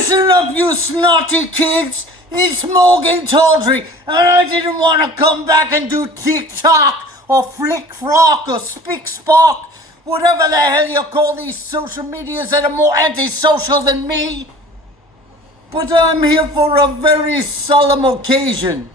Listen up, you snotty kids. It's Morgan Tawdry, and I didn't want to come back and do TikTok or Flick Flock or Spick Spock, whatever the hell you call these social medias that are more antisocial than me. But I'm here for a very solemn occasion.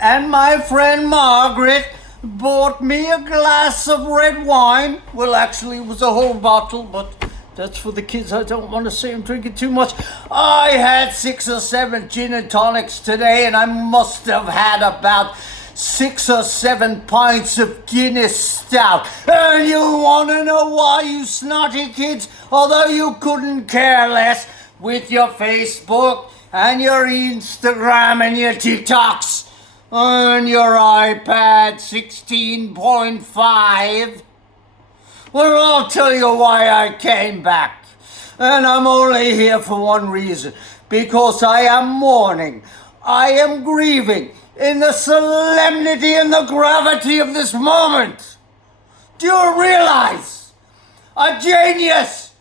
And my friend Margaret bought me a glass of red wine. Well, actually, it was a whole bottle, but that's for the kids. I don't want to say I'm drinking too much. I had 6 or 7 gin and tonics today, and I must have had about 6 or 7 pints of Guinness stout. And you want to know why, you snotty kids? Although you couldn't care less with your Facebook and your Instagram and your TikToks and your iPad 16.5. Well, I'll tell you why I came back. And I'm only here for one reason. Because I am mourning. I am grieving in the solemnity and the gravity of this moment. Do you realize? A genius,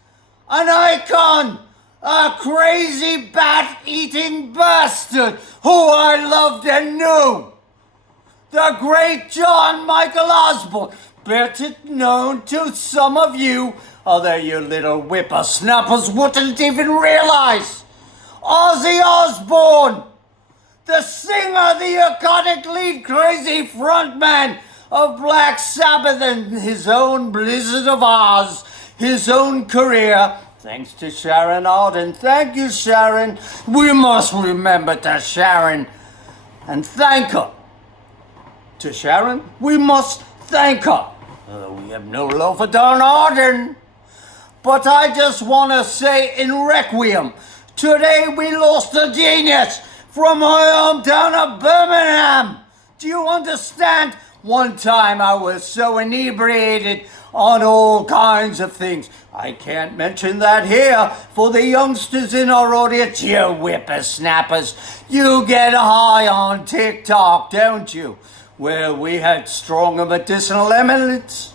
an icon, a crazy bat-eating bastard who I loved and knew. The great John Michael Osborne, better known to some of you, although you little whippersnappers wouldn't even realize. Ozzy Osbourne, the singer, the iconic lead crazy frontman of Black Sabbath and his own Blizzard of Oz, his own career, thanks to Sharon Arden. Thank you, Sharon. We must remember to Sharon and thank her. To Sharon, we must thank her. We have no love for Don Arden. But I just want to say in Requiem, today we lost a genius from my hometown of Birmingham. Do you understand? One time I was so inebriated on all kinds of things. I can't mention that here for the youngsters in our audience. You whippersnappers, you get high on TikTok, don't you? Where we had stronger medicinal emollients.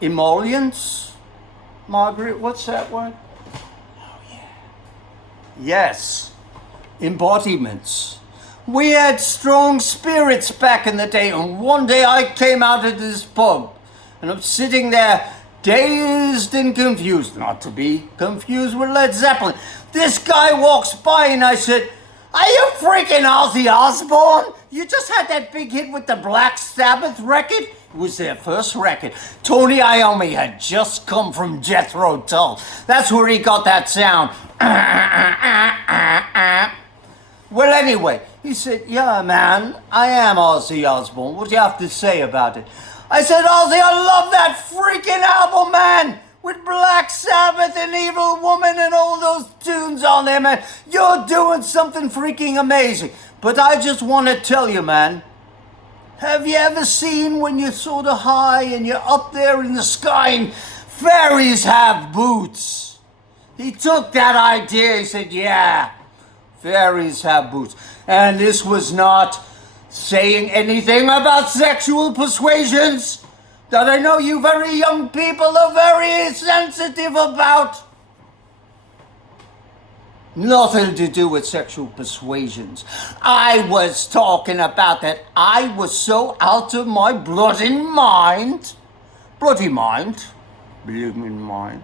Emollients? Margaret, what's that word? Oh, yeah. Yes, embodiments. We had strong spirits back in the day, and one day I came out of this pub, and I'm sitting there dazed and confused, not to be confused with Led Zeppelin. This guy walks by and I said, "Are you freaking Ozzy Osbourne? You just had that big hit with the Black Sabbath record?" It was their first record. Tony Iommi had just come from Jethro Tull. That's where he got that sound. Well, anyway, he said, "Yeah, man, I am Ozzy Osbourne. What do you have to say about it?" I said, "Ozzy, I love that freaking album, man, with Black Sabbath and Evil Woman and all those tunes on there, man. You're doing something freaking amazing. But I just want to tell you, man, have you ever seen when you're sort of high and you're up there in the sky and fairies have boots?" He took that idea, he said, "Yeah, fairies have boots." And this was not saying anything about sexual persuasions that I know you very young people are very sensitive about. Nothing to do with sexual persuasions. I was talking about that I was so out of my bloody mind, blooming mind,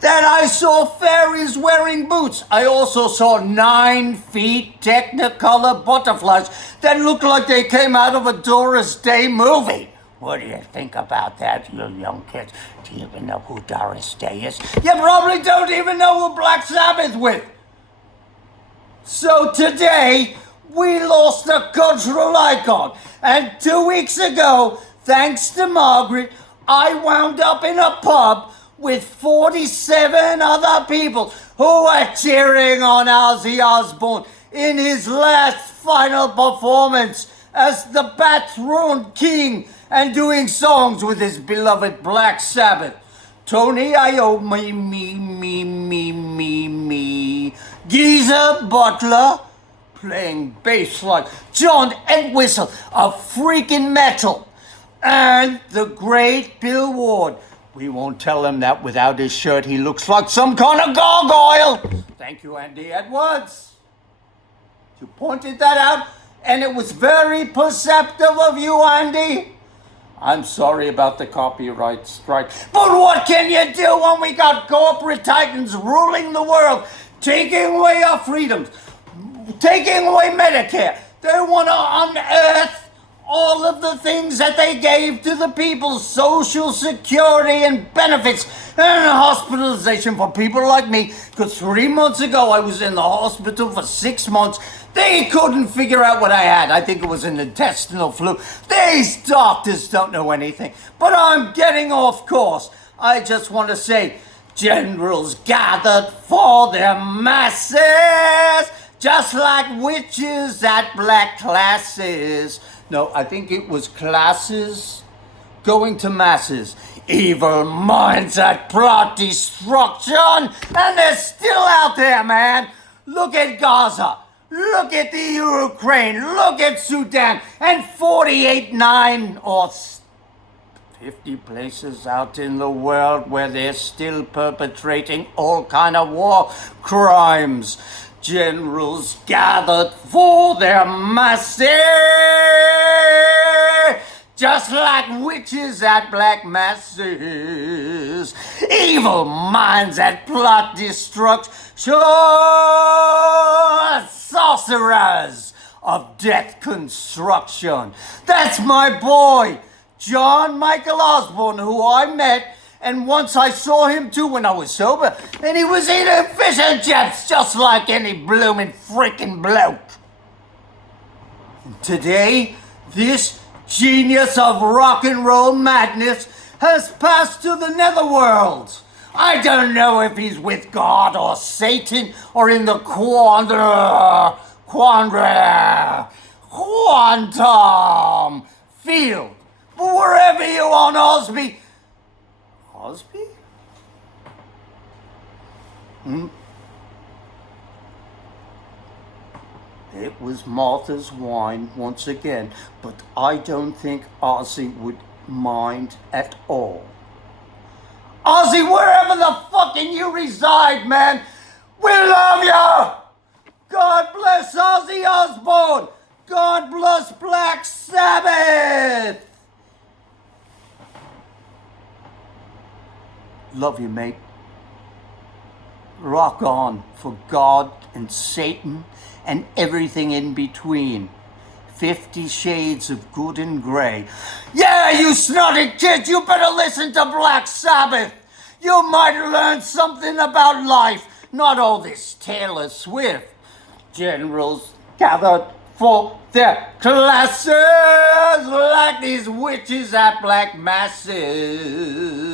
that I saw fairies wearing boots. I also saw 9 feet Technicolor butterflies that looked like they came out of a Doris Day movie. What do you think about that, you young kids? Do you even know who Doris Day is? You probably don't even know who Black Sabbath with. So today, we lost a cultural icon. And 2 weeks ago, thanks to Margaret, I wound up in a pub with 47 other people who were cheering on Ozzy Osbourne in his last final performance as the Bathroom King and doing songs with his beloved Black Sabbath. Tony Iommi, me. Geezer Butler playing bass like John Entwistle of freaking metal. And the great Bill Ward We won't tell him that without his shirt he looks like some kind of gargoyle. Thank you, Andy Edwards. You pointed that out, and it was very perceptive of you, Andy. I'm sorry about the copyright strike, but what can you do when we got corporate titans ruling the world, taking away our freedoms, taking away Medicare? They want to unearth all of the things that they gave to the people, Social Security and benefits and hospitalization for people like me. Because 3 months ago I was in the hospital for 6 months. They couldn't figure out what I had. I think it was an intestinal flu. These doctors don't know anything. But I'm getting off course. I just want to say, generals gathered for their masses, just like witches at black classes. No, I think it was classes going to masses. Evil minds that plot destruction, and they're still out there, man. Look at Gaza. Look at the Ukraine. Look at Sudan. And 48-9 or 50 places out in the world where they're still perpetrating all kind of war crimes. Generals gathered for their masses, just like witches at black masses. Evil minds that plot destruction, sorcerers of death construction. That's my boy, John Michael Osborne, who I met, and once I saw him too when I was sober, and he was eating fish and chips just like any bloomin' freaking bloke. Today, this genius of rock and roll madness has passed to the netherworld. I don't know if he's with God or Satan or in the quantum field. But wherever you are, Osby. Osby? It was Martha's wine once again, but I don't think Ozzy would mind at all. Ozzy, wherever the fucking you reside, man, we love you! God bless Ozzy Osbourne! God bless Black Sabbath! Love you, mate. Rock on for God and Satan and everything in between. 50 Shades of Good and Grey. Yeah, you snotty kid, you better listen to Black Sabbath. You might learn something about life, not all this Taylor Swift. Generals gathered for their classes like these witches at black masses.